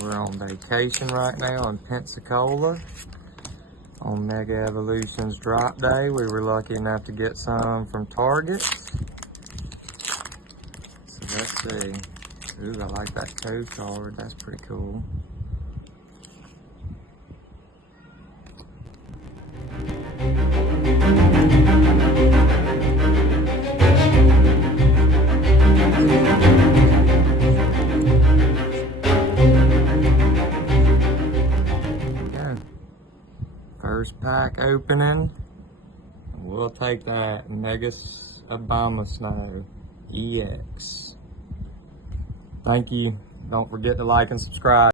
We're on vacation right now in Pensacola on Mega Evolutions drop day. We were lucky enough to get some from Target. So let's see. Ooh, I like that code card. That's pretty cool. First pack opening. We'll take that Mega Abomasnow EX. Thank you. Don't forget to like and subscribe.